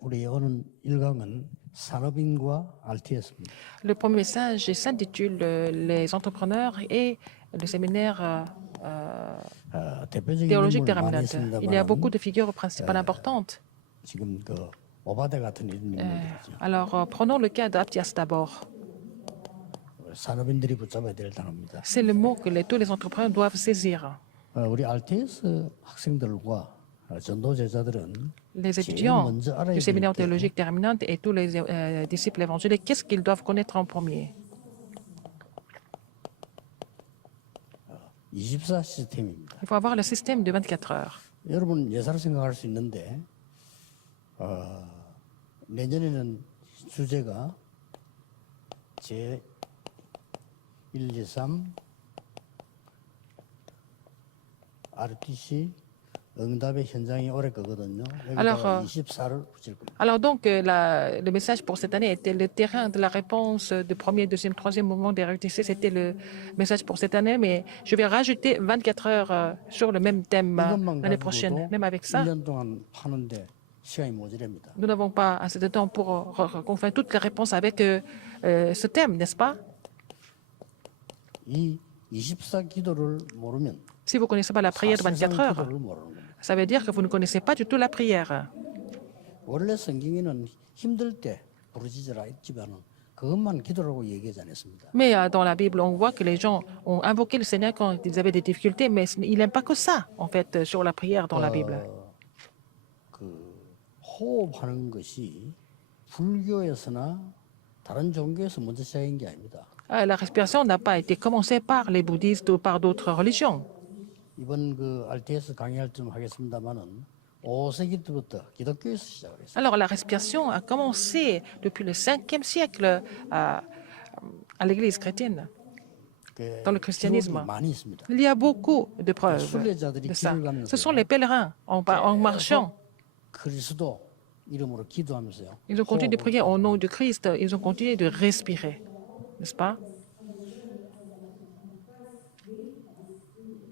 우리 오늘 1강은 산업인과 RTS입니다. Le premier message s'intitule Les entrepreneurs et le séminaire 대표적인 théologique 인물 많이 déterminante. Il y a beaucoup 있습니다만 de figures principales importantes. 지금 그 오바데 같은 이런 인물들이죠. Alors, prenons le cas d'Aptias d'abord. 산업인들이 붙잡아야 될 단어입니다. C'est le mot que tous les entrepreneurs doivent saisir. 우리 RTS 학생들과 전도 제자들은 Les 제일 étudiants 먼저 알아야 du séminaire 될 게 théologique déterminante et tous les disciples évangéliques, qu'est-ce qu'ils doivent connaître en premier? 24 시스템입니다. Il faut avoir le système de 24 heures. 여러분 예사로 생각할 수 있는데 내년에는 주제가 제 1, 2, 3 RTC 응답의 현장이 오래 거거든요. Alors, 여기다가 24를 붙일 겁니다. Alors donc, le message pour cette année était le terrain de la réponse du premier, deuxième, troisième mouvement des RUTC. C'était le message pour cette année, mais je vais rajouter 24 heures sur le même thème 이것만 l'année prochaine. 가지고도 Même avec ça, 1년 동안 하는데 시간이 모자랍니다. nous n'avons pas assez de temps pour confiner toutes les réponses avec ce thème, n'est-ce pas? 이 24 기도를 모르면 Si vous ne connaissez pas la prière de 24 사실상 heures, 기도를 모르는 겁니다. ça veut dire que vous ne connaissez pas du tout la prière. 원래 성경에는 힘들 때 부르짖으라 했지만은 그것만 기도라고 얘기하지 않았습니다. Mais dans la Bible, on voit que les gens ont invoqué le Seigneur quand ils avaient des difficultés, mais il n'aime pas que ça, en fait, sur la prière dans la Bible. 그 호흡하는 것이 불교에서나 다른 종교에서 먼저 시작한 게 아닙니다. La respiration n'a pas été commencée par les bouddhistes ou par d'autres religions. 이번 그 RTS 강의할 좀 하겠습니다만은 5세기 때부터 기독교에서 시작을 했어요. Alors la respiration a commencé depuis le 5e siècle à l'Église chrétienne, 그 dans le christianisme. 기록이 많이 있습니다. Il y a beaucoup de preuves 순례자들이 de ça. 길을 가면서 Ce sont les pèlerins en marchant. 그리스도 이름으로 기도하면서요. Ils ont continué de prier au nom du Christ, ils ont continué de respirer, n'est-ce pas?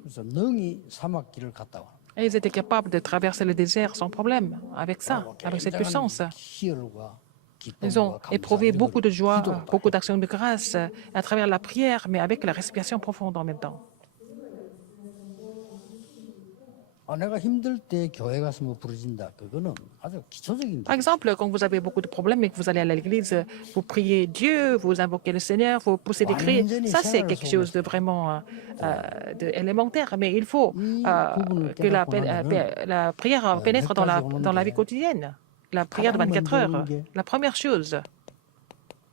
그래서 능히 사막길을 갔다 와. Et ils étaient capables de traverser le désert sans problème, avec ça, avec cette puissance. 희열과 Ils ont 기쁨과 éprouvé 감사, beaucoup de joie, 기도가 beaucoup d'actions de grâce à travers la prière, mais avec la respiration profonde en même temps. 내가 힘들 때 교회 가서 뭐 부르진다. 그거는 아주 기초적인 Par exemple, quand vous avez beaucoup de problèmes et que vous allez à l'église, vous priez Dieu, vous invoquez le Seigneur, vous poussez des cris. Ça, c'est quelque chose de vraiment élémentaire. Mais il faut que la prière pénètre dans la vie quotidienne. La prière de 24 heures. La première chose,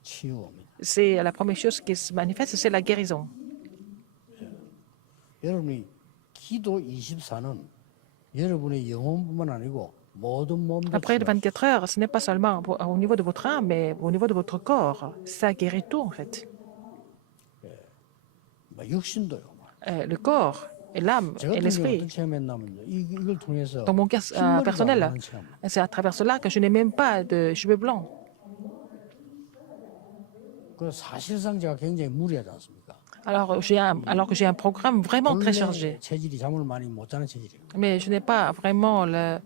치유입니다. c'est la première chose qui se manifeste, c'est la guérison. 여러분이 기도 24는 여러분의 영혼뿐만 아니고 모든 몸 La prière de 자체가 24 heures, ce n'est pas seulement au niveau de votre âme, mais au niveau de votre corps. Ça guérit tout, en fait. 육신도요. Le corps, et l'âme 저 et 같은 경우 l'esprit. 어떤 체험했냐면요. 이걸 통해서 Dans mon cas 흰머리가 personnel, 나는 체험. c'est à travers cela que je n'ai même pas de cheveux blancs. 그 사실상 제가 굉장히 무리하지 않습니까? Alors que j'ai un programme vraiment très chargé. 체질이 잠을 많이 못 자는 체질이에요. Mais je n'ai pas vraiment la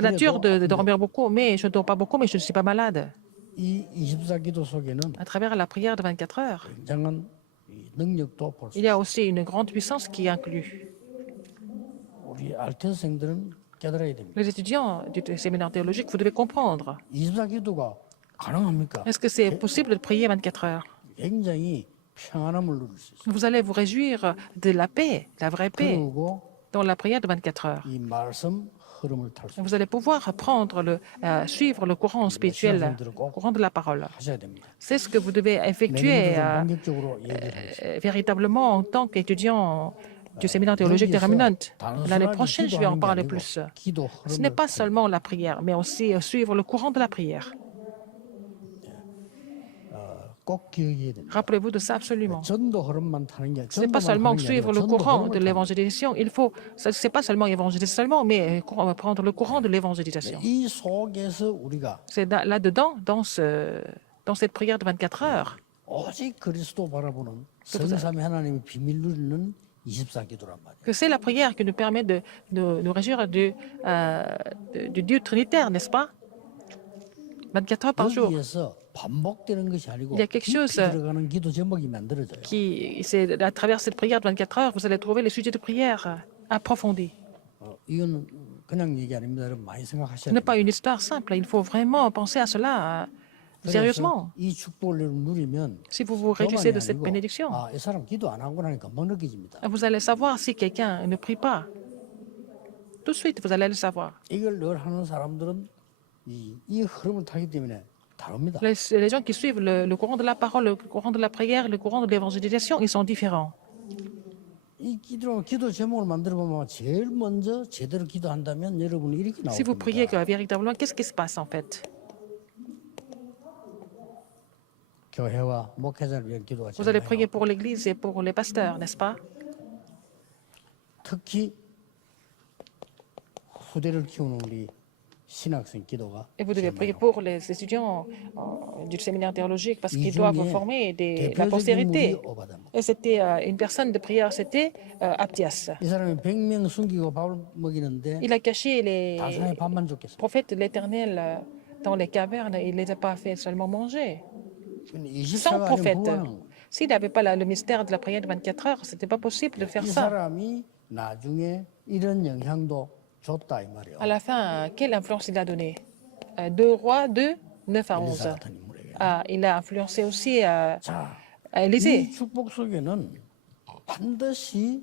nature de dormir beaucoup, mais je ne dors pas beaucoup, mais je ne suis pas malade. 이 24기도 속에는 À travers la prière de 24 heures, 굉장한 이 능력도 볼 수 il y a aussi une grande puissance qui inclut. 우리 알테스생들은 깨달아야 됩니다. Les étudiants du séminaire théologique, vous devez comprendre. 24기도가 가능합니까? Est-ce que c'est possible de prier 24 heures? 굉장히 평안함을 누릴 수 있어요. Vous allez vous réjouir de la paix, la vraie paix, 그리고 dans la prière de 24 heures. 이 말씀 흐름을 탈 수 Vous allez pouvoir suivre le courant spirituel, le courant de la parole. 하셔야 됩니다. C'est ce que vous devez effectuer 내년부터 좀 본격적으로 얘기를 하겠습니다. véritablement en tant qu'étudiant du séminaire théologique déterminante. L'année prochaine, je vais en parler plus. 기도 Ce n'est 흐름을 pas seulement la prière, mais aussi suivre le courant de la prière. 꼭 기억해야 됩니다. Rappelez-vous de ça absolument. 전도 흐름만 타는 게 Ce n'est pas 전도만 seulement 하는 게 suivre 아니라 le 전도 courant 흐름을 de 타는 l'évangélisation, c'est pas seulement évangéliser seulement, mais prendre le courant de l'évangélisation. 이 속에서 우리가 C'est là-dedans, dans cette prière de 24 heures, 오직 그리스도 바라보는 성삼위 하나님의 비밀 누리는 24기도란 말이에요. que c'est la prière qui nous permet de nous réjouir du Dieu trinitaire, n'est-ce pas? 24 heures par jour. 여기에서 반복되는 것이 아니고 Il y a quelque 깊이 chose 들어가는 기도 제목이 만들어져요. C'est à travers cette prière de 24 heures, vous allez trouver les sujets de prière approfondis. 이거는 그냥 얘기 아닙니다. 여러분 많이 Ce 생각하셔야 n'est 돼요. pas une histoire simple. Il faut vraiment penser à cela sérieusement. 이 축복을 누리면 Si vous vous 그만이 réjouissez de cette 아니고 bénédiction, 이 사람 기도 안 하고 나니까 금방 느껴집니다. vous allez savoir si quelqu'un ne prie pas. Tout de suite, vous allez le savoir. 이걸 늘 하는 사람들은 이 흐름을 타기 때문에 다릅니다. Les gens qui suivent le courant de la parole, le courant de la prière, le courant de l'évangélisation, ils sont différents. 이 기도 제목을 만들어 보면 제일 먼저 제대로 기도한다면 여러분이 이렇게 나올 Si vous priez 겁니다. véritablement, qu'est-ce qui se passe en fait? 교회와 목회자를 위한 기도가 Vous allez 제일 prier 많이 pour l'Église et pour les pasteurs, n'est-ce pas? 특히 후대를 키우는 우리 신학생 기도가 Et vous devez prier pour les étudiants du séminaire théologique parce qu'ils doivent former la 대표적인 postérité. 분이 오바다입니다. Et c'était une personne de prière, c'était Abdias. 이 사람이 100명 숨기고 밥을 먹이는데 Il a caché les 다산에 밥만 줬겠어요. prophètes de l'Éternel dans les cavernes. Il ne les a pas fait seulement manger. 100 24가 아니면 prophètes. 불가능. S'il n'avait pas le mystère de la prière de 24 heures, ce n'était pas possible de faire 이 ça. 사람이 나중에 이런 영향도 줬다 이 말이에요. À la fin, quelle influence il a donné? 2 rois 2, 9 à 11. 엘리사 같은 인물에게. Il a influencé aussi 자, Élisée. 이 축복 속에는 반드시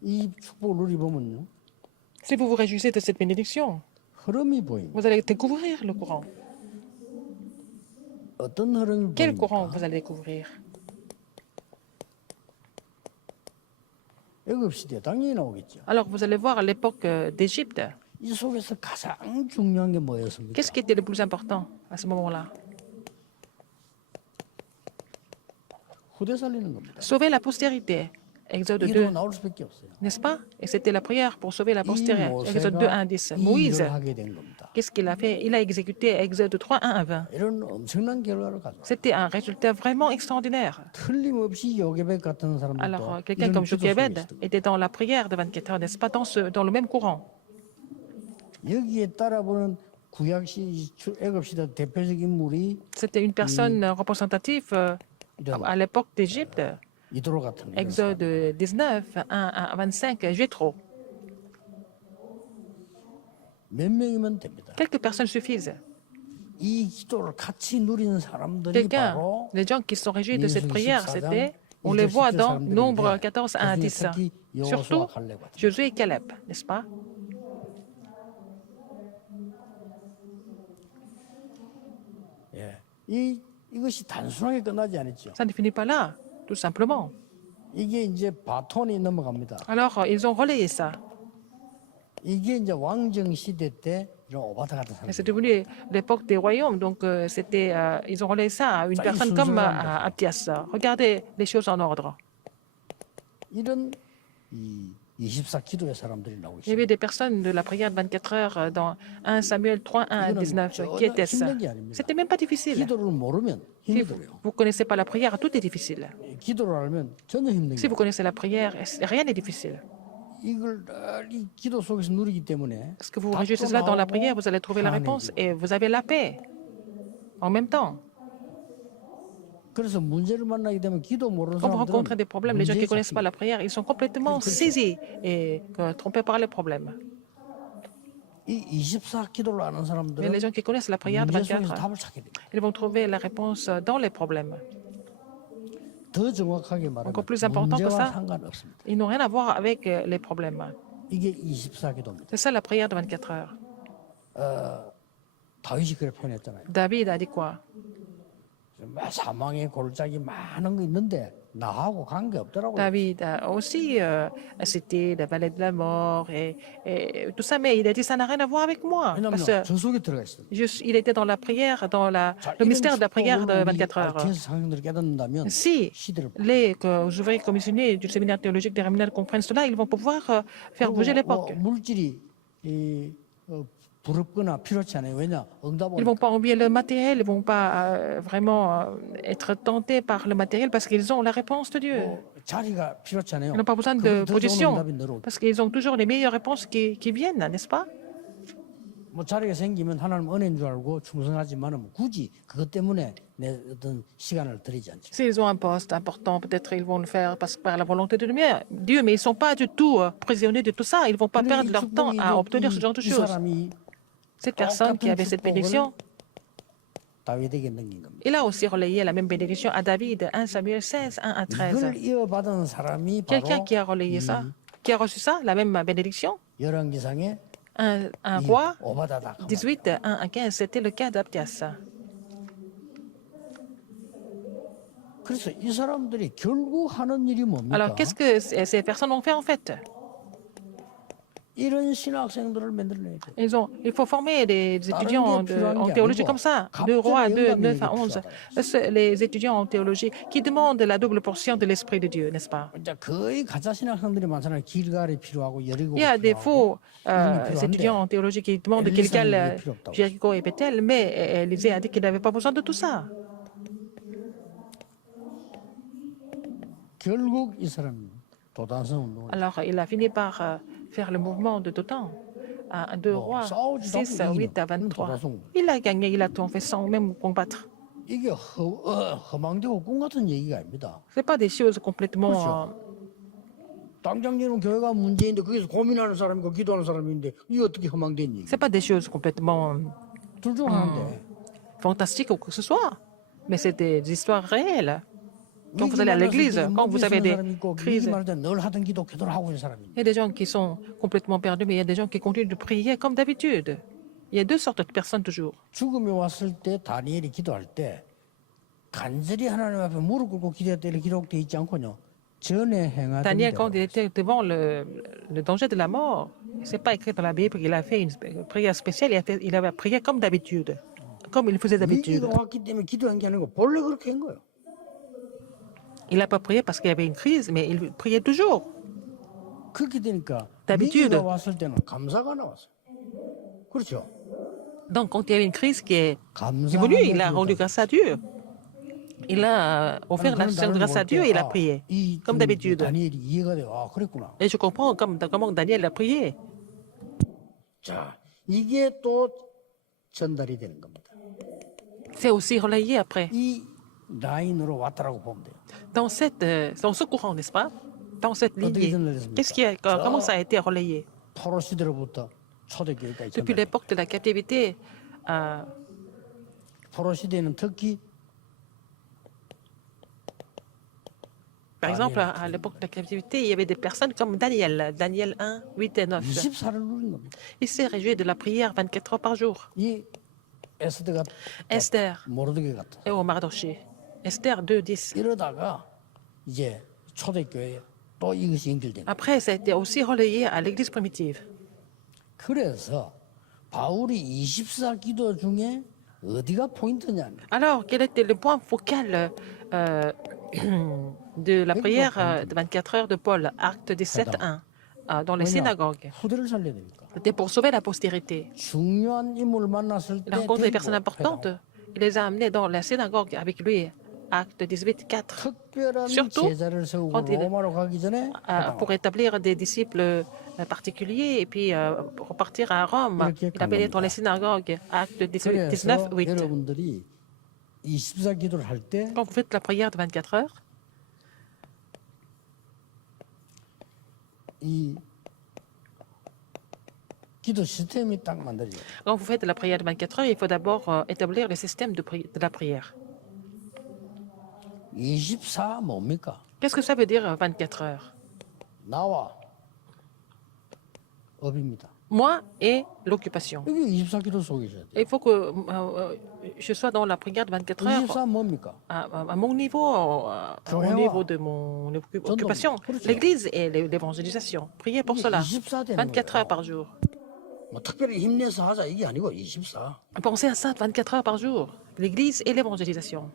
이 축복을 누리보면요. Si vous vous réjouissez de cette bénédiction, 흐름이 보입니다. vous allez découvrir le courant. 어떤 흐름이 Quel 보입니까? courant vous allez découvrir? 애굽시대 당연히 나오겠죠. Alors, vous allez voir à l'époque d'Égypte. 이 속에서 가장 중요한 게 뭐였습니까? Qu'est-ce qui était le plus important à ce moment-là? 후대 살리는 겁니다. Sauver la postérité. Exode 이도 2, 나올 수밖에 없어요. n'est-ce pas? Et c'était la prière pour sauver la 이 postérité. Exode 2, 1, 모세가 10. 이 Moïse, 일을 하게 된 겁니다. qu'est-ce qu'il a fait? Il a exécuté Exode 3, 1 à 20. 이런 엄청난 결과를 가져. C'était un résultat vraiment extraordinaire. 틀림없이 요게벳 같은 사람들도 Alors, quelqu'un 이런 comme 기도 속에 Jochebed 있었던 était dans la prière de 24 heures, n'est-ce pas? Dans le même courant. 거예요. 여기에 따라보는 구약시 애굽시대 대표적인 인물이 C'était une personne représentative 이런 à l'époque d'Égypte. 이도로 같은 이런 사람. Exode 19, 1 à 25, Jéthro. 몇 명이면 됩니다. Quelques personnes suffisent. 이 기도를 같이 누리는 사람들이 Quelqu'un, 바로 les gens qui se sont réjouis de cette 민수기 prière, 14장 c'était, on les voit dans Nombre 14 1 à 그중에 10. 특히 여호수아 Surtout 갈렙 같은. Josué et Caleb, n'est-ce pas? 예. 이것이 단순하게 끝나지 않았죠. Ça ne finit pas là, tout simplement. 이게 이제 바톤이 넘어갑니다. Alors, ils ont relayé ça. 이게 이제 왕정 시대 때 이런 오바다 같은 Et c'est 사람. devenu l'époque des royaumes. Donc, ils ont relayé ça à une Ça, personne ils comme sont Abdias. Regardez les choses en ordre. 이런 이 24 기도의 사람들이 나오고 Il y 있어요. avait des personnes de la prière de 24 heures dans 1 Samuel 3, 1 à 19. Qui était-ce? C'était même pas difficile. 기도를 모르면 Si 힘이 vous 들어요. ne connaissez pas la prière, tout est difficile. 기도를 알면 전혀 힘든 Si 거예요. vous connaissez la prière, rien n'est difficile. 이걸 이 기도 속에서 누리기 때문에 Parce que vous vous réjouissez cela dans la prière, vous allez trouver la 평안해지고. réponse et vous avez la paix en même temps. 그래서 문제를 만나게 되면 기도 모르는 Quand vous rencontrez 사람들은 des problèmes, les gens qui ne 문제에 connaissent pas la prière, ils sont complètement saisis et trompés par les problèmes. 이 24 기도를 아는 Mais 사람들은 les gens qui connaissent la prière de 문제 24 속에서 heures, 답을 찾게 됩니다. ils vont trouver la réponse dans les problèmes. 더 정확하게 말하면 Encore plus important que 문제와 ça, 상관없습니다. ils n'ont rien à voir avec les problèmes. 이게 24 기도입니다. C'est ça la prière de 24 heures. 다윗이 그렇게 표현했잖아요. David a dit quoi? 사망의 골짜기 많은 거 있는데 나하고 관계 없더라고요. David a aussi cité la vallée de la mort et tout ça, mais il a dit ça n'a rien à voir avec moi. 왜냐하면 Parce que 저 속에 들어가 있어요. il était dans la prière, dans 자, le 이런 mystère de la prière de 축복을 우리 24 heures. RTS 상인들이 깨닫는다면 Si 시대를 les ouvriers commissionnés du séminaire théologique des Rémunères comprennent cela, ils vont pouvoir faire bouger l'époque. 물질이 부럽거나 필요치 않아요. 왜냐? 응답 Ils ne vont pas envier le matériel, ils ne vont pas vraiment être tentés par le matériel parce qu'ils ont la réponse de Dieu. 자리가 필요하잖아요. Ils n'ont pas besoin de 그보다 더 좋은 position 응답이 늘어오고. parce qu'ils ont toujours les meilleures réponses qui viennent, n'est-ce pas? 뭐 자리가 생기면 하나님 은혜인 줄 알고 충성하지만은 굳이 그것 때문에 내 어떤 시간을 들이지 않죠. S'ils ont un poste important, peut-être ils vont le faire parce que par la volonté de Dieu, mais ils ne sont pas du tout prisonniers de tout ça. Ils ne vont pas 근데 perdre 이 leur temps 축복이 à obtenir ce genre de 이 choses. 사람이 Cette personne qui avait cette bénédiction, 다윗에게 넘긴 겁니다. il a aussi relayé la même bénédiction à David, 1 Samuel 16, 1 à 13. 이걸 이어받은 사람이 Quelqu'un 바로 qui a relayé ça, qui a reçu ça, la même bénédiction, 열왕기상의 un 이 roi, 오바다다. 18, 1 à 15, c'était le cas d'Abdias. 그래서 이 사람들이 결국 하는 일이 뭡니까? Alors, qu'est-ce que ces personnes ont fait en fait? 이런 신학생들을 만들어내야 돼. Il faut former des étudiants en théologie comme ça, de Rois 2, 9 à 11. Les étudiants en théologie qui demandent la double portion de l'Esprit de Dieu, n'est-ce pas? 이제 거의 가짜 신학생들이 많잖아요. 길갈이 필요하고 여리고 Il y a des 필요하고. faux étudiants en théologie qui demandent Gilgal, Jéricho et Bethel, mais Élisée a dit qu'il n'avait pas besoin de tout ça. 결국 이 사람이 도단성 운동을 Alors, il a fini par faire le mouvement de Dotan à 2 Rois 6, 8 à 23. Il a gagné, il a tout fait sans même combattre. 이게 허망되고 꿈 같은 얘기가 아닙니다. Ce n'est pas des choses complètement... 당장지는 교회가 문제인데 거기서 고민하는 사람이고 기도하는 사람인데 이게 어떻게 허망된 얘기? Ce n'est pas des choses complètement 둘 중 하나인데. fantastiques ou quoi que ce soit, mais c'est des histoires réelles. Quand vous allez à l'église, quand vous avez des crises, 늘 하던 기도 기도를 하고 있는 사람이. il y a des gens qui sont complètement perdus, mais il y a des gens qui continuent de prier comme d'habitude. Il y a deux sortes de personnes toujours. 죽음이 왔을 때 다니엘이 기도할 때 간절히 하나님 앞에 무릎 꿇고 기도했다 이렇게 기록되어 있지 않고요. 전에 행하던 Daniel, quand il 대로. était devant le danger de la mort, ce n'est pas écrit dans la Bible qu'il a fait une prière spéciale, il avait prié comme d'habitude, comme il faisait d'habitude. 위기가 왔기 때문에 기도한 게 아니고 본래 그렇게 한 거예요. Il n'a pas prié parce qu'il y avait une crise, mais il priait toujours. 그렇게 되니까 D'habitude. 위기가 왔을 때는 감사가 나왔어요. 그렇죠? Donc, quand il y avait une crise qui est 감사하는 venue, il a rendu 기도다. grâce à Dieu. Il a offert 나는 l'action de grâce à Dieu et il a prié, comme d'habitude. 다니엘이 이해가 돼요. 아, 그랬구나. Et je comprends comment Daniel a prié. 자, 이게 또 전달이 되는 겁니다. C'est aussi relayé après. 이 라인으로 왔다라고 보면 돼요. Dans ce courant, n'est-ce pas? Dans cette lignée. Comment ça a été relayé? 포로 시대로부터 초대교회까지 Depuis 전달. l'époque de la captivité, 포로 시대는 특히 par exemple, à l'époque de la captivité, il y avait des personnes comme Daniel, Daniel 1, 8 et 9. 24를 누린 겁니다. Il s'est réjoui de la prière 24 heures par jour. 이 에스더가 Esther 모르드게 같아. et au Mardoché. Esther 2, 10. 이러다가 이제 초대교회에 또 이것이 연결된 거예요. Après, ça a été aussi relayé à l'église primitive. 그래서 바울이 24 기도 중에 어디가 포인트냐면 Alors, quel était le point focal de la prière de 24 heures de Paul, Acte 17, 1, dans les synagogues? 후대를 살려야 되니까. C'était pour sauver la postérité. 중요한 인물을 만났을 Il a 때 rencontré des 데리고 personnes importantes. Il les a amenés dans la synagogue avec lui. Acte 18, 4. 특별한 Surtout, 제자를 세우고 quand il- 로마로 가기 전에 Pour établir des disciples particuliers et puis pour repartir à Rome. Il appelait dans les synagogues. Acte 18, 19, 그래서 8. 여러분들이 이 14 기도를 할 때 Quand vous faites la prière de 24 heures, 이 기도 시스템이 딱 만들어져요. quand vous faites la prière de 24 heures, il faut d'abord établir le système de la prière. 24 뭡니까? Qu'est-ce que ça veut dire 24 heures? 나와 업입니다. Moi et l'occupation. 여기 24 기도 속에 있어야 돼. Il faut que je sois dans la prière de 24 heures 24 뭡니까? à mon niveau, au niveau de mon occupation. L'Église et l'évangélisation. Priez pour cela. 24 되는 24 거예요. heures par jour. 뭐 특별히 힘내서 하자 이게 아니고 24. Pensez à ça 24 heures par jour. L'Église et l'évangélisation.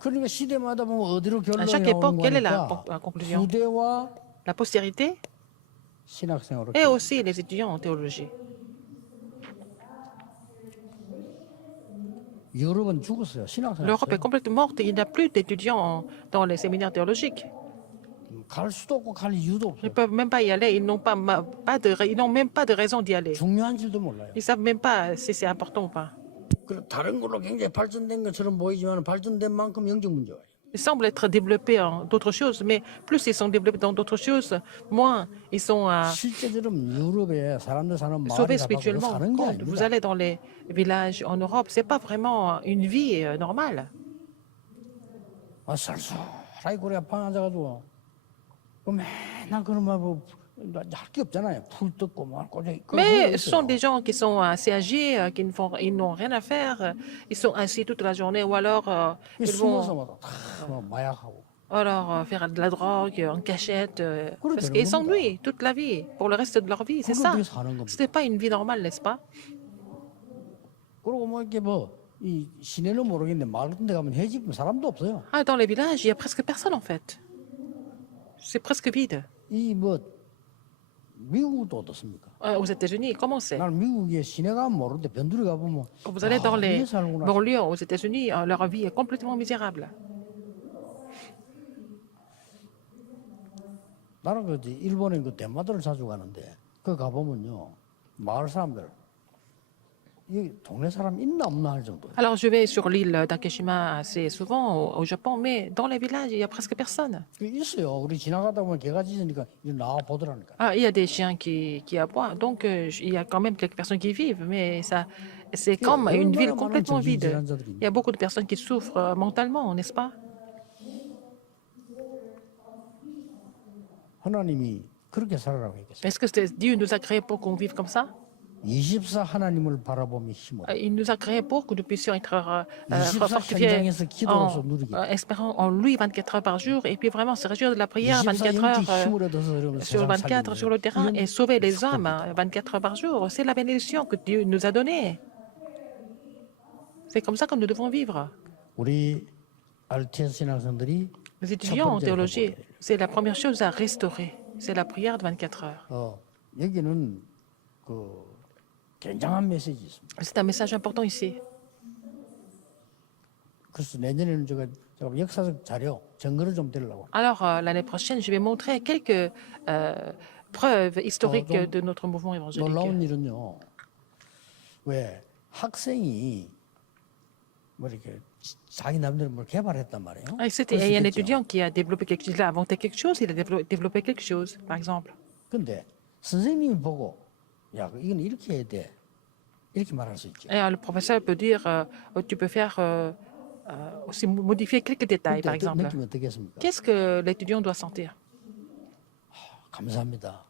그러니까 시대마다 보면 어디로 À chaque 결론이 époque, 나오는 quelle est 거니까 la conclusion? 후대와 La postérité 신학생으로 et aussi les étudiants en théologie. 유럽은 죽었어요. 신학생. L'Europe est complètement morte et il n'y a plus d'étudiants dans les séminaires théologiques. 갈 수도 없고 갈 이유도 Ils ne 없어요. peuvent même pas y aller. Ils n'ont même pas de raison d'y aller. 중요한 줄도 몰라요. Ils savent même pas si c'est important ou pas. 그래 다른 걸로 굉장히 발전된 것처럼 보이지만 발전된 만큼 영적 문제가 있어요. Ils semblent être développés en d'autres choses, mais plus ils sont développés dans d'autres choses, moins ils sont 실제적으로 유럽에 사람들 사는 마을에 sauvés 가서 spirituellement. 사는 게 Quand vous 아닙니다. allez dans les villages en Europe, c'est pas vraiment une vie normale. 쌀쌀하게 고래가 방 앉아가지고 그 맨날 그런 할게 없잖아요. 풀 뜯고 막 꽂아 있고. Mais ce sont des gens qui sont assez âgés, ils n'ont rien à faire, ils sont assis toute la journée, ou alors ils 숨어서 vont 다 마약하고. faire de la drogue en cachette, parce 되는 qu'ils 겁니다. s'ennuient toute la vie, pour le reste de leur vie, c'est ça. 그걸 어떻게 사는 겁니까? Ce n'est pas une vie normale, n'est-ce pas? 그리고 뭐 이렇게 이 시내는 모르겠는데 마을 같은 데 가면 해집 사람도 없어요. Ah, dans les villages, il n'y a presque personne en fait. C'est presque vide. 이 미국도 어떻습니까? Aux États-Unis, comment c'est? 나는 미국에 시내 가면 모르는데 변두리 가보면 Quand vous allez dans les 이래 사는구나. banlieues aux États-Unis, leur vie est complètement misérable. 나는 일본에 대마도를 자주 가는데 그 가보면요 마을 사람들 이 동네 사람 있나 없나 할 정도. Alors, je vais sur l'île d'Akeshima assez souvent au Japon, mais dans les villages, il n'y a presque personne. 있어요. 우리 지나가다 보면 개가 짖으니까 나와 보더라니까. Ah, il y a des chiens qui aboient, donc il y a quand même quelques personnes qui vivent, mais ça, c'est comme une ville complètement vide. Il y a beaucoup de personnes qui souffrent mentalement, n'est-ce pas? 하나님이 그렇게 살아라고 했겠어요. Est-ce que Dieu nous a créés pour qu'on vive comme ça? 24 하나님을 바라보며 힘을. Il nous a créés pour que nous puissions être 24 fortifiés 현장에서 기도로서 en 누리게. espérant en lui 24 heures par jour et puis vraiment se réjouir de la prière 24 24 heures 영적 힘을 얻어서 여러분 sur 세상 24 sur le terrain et sauver les hommes 24 heures par jour. C'est la bénédiction que Dieu nous a donnée. C'est comme ça que nous devons vivre. 우리 RTS 신학생들이 Les étudiants en théologie, c'est la première chose à restaurer. C'est la prière de 24 heures. 여기는 굉장한 메시지 있습니다. C'est un message important ici. 그래서 내년에는 제가 역사적 자료 증거를 좀 드리려고. Alors, l'année prochaine, je vais montrer quelques preuves historiques de notre mouvement évangélique. 놀라운 일은요. 왜 학생이 이렇게 자기 나름대로 뭘 개발했단 말이에요. Il y a un étudiant qui a développé quelque chose, il a inventé quelque chose, il a développé quelque chose, par exemple. 근데 선생님이 보고 야, 이건 이렇게 해야 돼. 이렇게 말할 수 있죠. Et le professeur peut dire, tu peux faire aussi modifier quelques détails, par exemple. 느낌이 어떻겠습니까? Qu'est-ce que l'étudiant doit sentir? 감사합니다.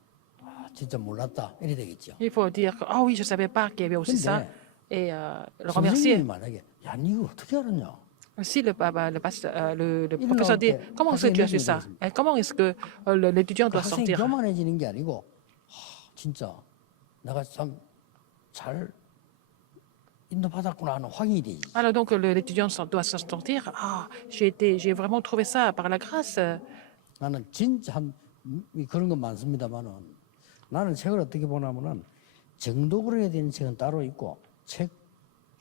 진짜 몰랐다. 이래 되겠죠. Il faut dire, ah oui, je ne savais pas qu'il y avait aussi ça, et le 선생님이 remercier. 만약에 야, 니 이거 어떻게 알았냐? Si le professeur dit, comment est-ce que tu as su ça? Et comment est-ce que l'étudiant doit 학생이 sentir? 교만해지는 게 아니고 진짜 내가 참 잘 인도받았구나 하는 확인이 되지. Alors donc l'étudiant doit se sentir, ah, j'ai vraiment trouvé ça par la grâce. 나는 진짜 그런 건 많습니다만은 나는 책을 어떻게 보냐면은 정독을 해야 되는 책은 따로 있고 책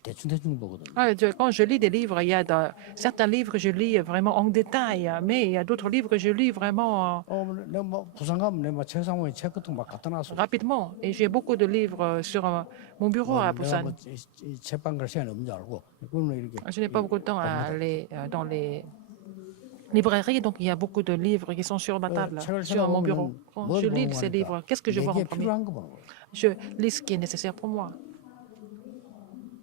대충 보거든요. Quand je lis des livres, il y a certains livres que je lis vraiment en détail, mais il y a d'autres livres que je lis vraiment 내가 부산 가면 내가 책상에 책 같은 거 막 갖다 놨어. rapidement. Et j'ai beaucoup de livres sur mon bureau à 내가 Busan. 책방 갈 시간이 없는 줄 알고 그러면 이렇게 Je n'ai pas beaucoup de temps à aller dans les librairies, donc il y a beaucoup de livres qui sont sur ma table, sur mon bureau. Quand je lis ces livres, qu'est-ce que je vois en premier? 필요한 거 보는 거예요. Je lis ce qui est nécessaire pour moi.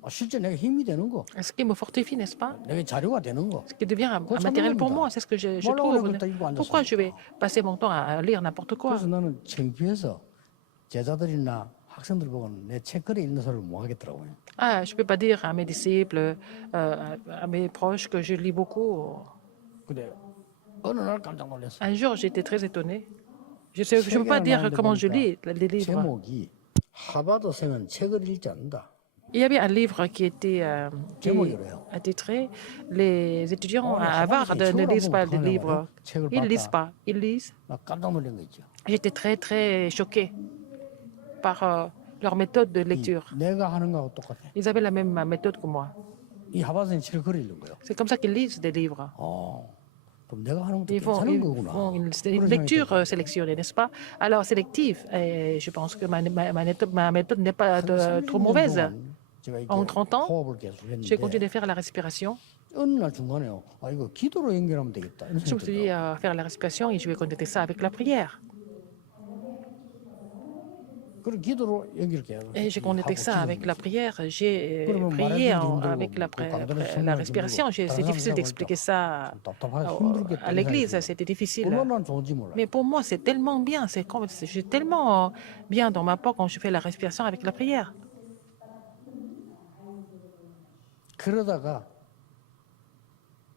실제 내가 힘이 되는 거, Ce qui me fortifie, n'est-ce pas? 내가 자료가 되는 거. Ce qui devient un matériel pour moi, c'est ce que je trouve. Pourquoi je vais passer mon temps à lire n'importe quoi? 그래서 나는 창피해서 제자들이나 학생들 보고는 내 책거리 읽는 소리를 못 하겠더라고요. Ah, je ne peux pas dire à mes disciples, à mes proches que je lis beaucoup. 근데 어느 날 깜짝 놀랐어. Un jour, j'étais très étonnée. Je ne peux pas dire comment je lis les livres. 제목이 하버드생은 책을 읽지 않는다. Il y avait un livre qui était intitulé Les étudiants à Harvard ne lisent pas des livres. Ils ne lisent pas. Ils lisent. 나 깜짝 놀란 거 있죠. J'étais très, très choquée par leur méthode de lecture. 내가 하는 거하고 똑같아. Ils avaient la même méthode que moi. 이 하버드생 책을 그리 읽는 거예요. C'est comme ça qu'ils lisent des livres. 또 그럼 내가 하는 것도 Ils font, 괜찮은 ils 거구나. font une 그런 생각이 lecture 들어요. sélectionnée, n'est-ce pas? Alors, sélective, et je pense que ma méthode n'est pas 한 trop 30년 mauvaise. 동안 제가 En 이렇게 30 ans, 호흡을 계속 j'ai continué 했는데 à faire la respiration. 어느 날 중간에 이거 기도로 연결하면 되겠다 이런 Je me 생각이 suis dit 들더라고요. à faire la respiration et je vais connecter ça avec la prière. 그리고 기도로 연결해요. Et j'ai connecté ça avec la prière. J'ai 그러면 prié 말하기도 힘들고 avec 그 강단에서 la 설명하기도 respiration. 힘들고 C'est 다른 difficile 사람 d'expliquer ça 참 답답하게 힘들겠다 à 이런 l'église. 생각이 C'était 들어요. difficile. 얼마나 좋은지 몰라요. Mais pour moi, c'est tellement bien. Je suis tellement bien dans ma peau quand je fais la respiration avec la prière. 그러다가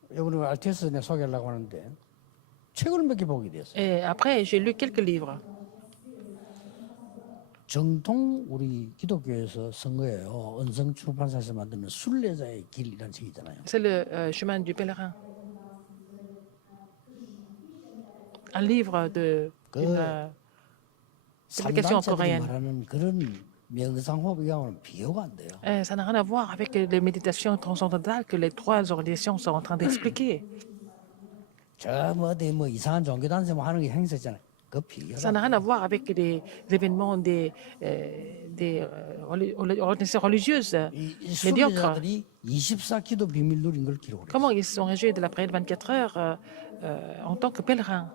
우리가 RTS 내 소개하려고 하는데 책을 몇 개 보게 됐어요. Et après, j'ai lu quelques livres. 정통 우리 기독교에서 쓴 거예요. 은성 출판사에서 만드는 순례자의 길이라는 책이잖아요. C'est le chemin du pèlerin. Un livre d'une publication 삼단자들이 coréenne. 말하는 그런 명상호흡이랑은 비교가 안 돼요. Ça n'a rien à voir avec les méditations transcendantales que les trois organisations sont en train d'expliquer. 저 어디 뭐 이상한 종교단체 뭐 하는 게 행사잖아요. 그 비교가 Ça n'a rien à voir avec les événements des organisations religieuses 이 médiocres. 순례자들이 24기도 비밀 누린 걸 기록을 했어요. Comment ils se sont réjouis de la prière de 24 heures en tant que pèlerins.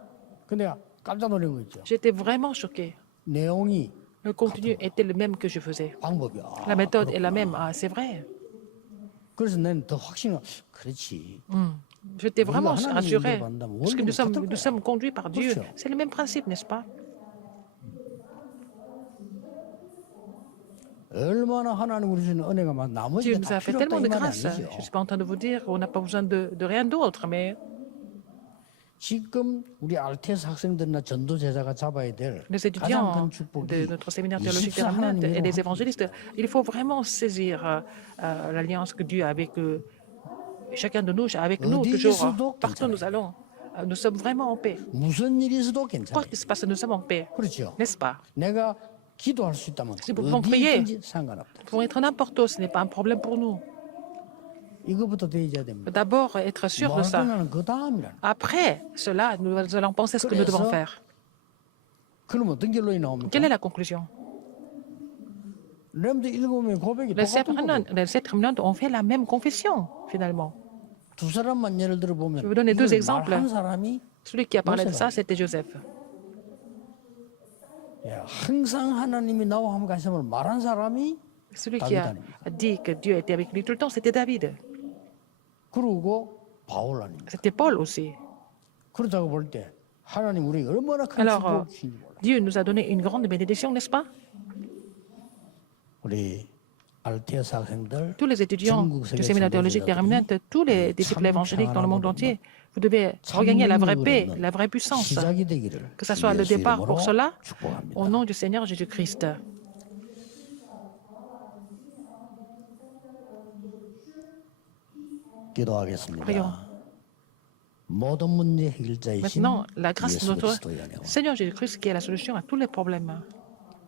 근데 내가 깜짝 놀란 거 있죠. J'étais vraiment choquée. 내용이 Le contenu était le même que je faisais. 방법이 La méthode est la même. Ah, c'est vrai. 그래서 나는 더 확신을 그렇지. J'étais vraiment 우리가 하나님 rassurée. 인도받는다면 Parce que 원리는 nous 같을 거야. sommes conduits par Dieu. 그렇죠. C'est le même principe, n'est-ce pas? 얼마나 하나님 우리 주는 은혜가 많 Dieu 나머지가 nous 다 a fait 필요 없다 tellement 이 de 말이 grâce. 아니죠. Je ne suis pas en train de vous dire qu'on n'a pas besoin de rien d'autre, mais 지금 우리 RTS 학생들이나 전도 제자가 잡아야 될 les 가장 étudiants 큰 de 축복이 notre séminaire théologique 24 permanent et 하나님으로 les évangélistes, il faut vraiment saisir l'alliance que Dieu a avec chacun de nous, avec nous, 어디 toujours, 있어도 partout où nous allons. Nous sommes vraiment en paix. 무슨 일이 있어도 Quoi 괜찮아요. qu'il se passe, nous sommes en paix, 그렇죠. n'est-ce pas? 내가 기도할 수 있다면 Si nous pouvons 어디 prier. 있든지 상관없다. Pour être n'importe où, ce n'est pas un problème pour nous. 이거부터 되어야 됩니다. D'abord, être sûr de ça. 말하는 그 다음이라는. Après cela, nous allons penser ce que nous devons faire. 그럼 어떤 결론이 나옵니까? Quelle est la conclusion? 렘드 7명의 고백이 Les sept 똑같은 거예요. remnants ont fait la même confession, finalement. 두 사람만 예를 들어 보면 Je vais vous donner deux exemples. 말한 사람이 Celui qui a parlé de ça, c'était Joseph. 야, 항상 하나님이 나와 함께 하심을 말한 사람이 Celui qui a dit que Dieu était avec lui tout le temps, c'était David. 그러고 바울 아닙니까? C'était Paul aussi. 그렇다고 볼 때 하나님 우리에게 얼마나 큰 Alors, 축복을 주신지 몰라요. Dieu nous a donné une grande bénédiction, n'est-ce pas? 우리 RTS 학생들 Tous les étudiants du séminaire théologique des Remnants, tous les disciples évangéliques dans le monde entier, vous devez regagner la vraie paix, la vraie puissance. 시작이 되기를 Que ce soit le 예수 départ 이름으로 pour cela, 축복합니다. au nom du Seigneur Jésus-Christ. 기도하겠습니다. Prions. 모든 문제 해결자이신 Maintenant, la grâce de 예수 notre 그리스도의 은혜와 Seigneur Jésus-Christ qui est la solution à tous les problèmes.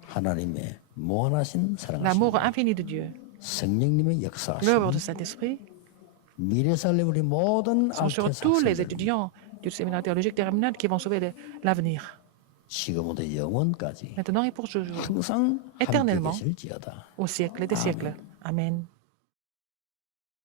하나님의 무한하신 사랑하심 L'amour infini de Dieu, 성령님의 역사하심 l'œuvre du Saint-Esprit 미래 살림 우리 모든 sont sur RTS tous les 학생들 étudiants du séminaire théologique des Remnants qui vont sauver l'avenir, 지금부터 영원까지 maintenant et pour toujours, 항상 함께 éternellement, 계실지어다. au siècle des siècles. Amen.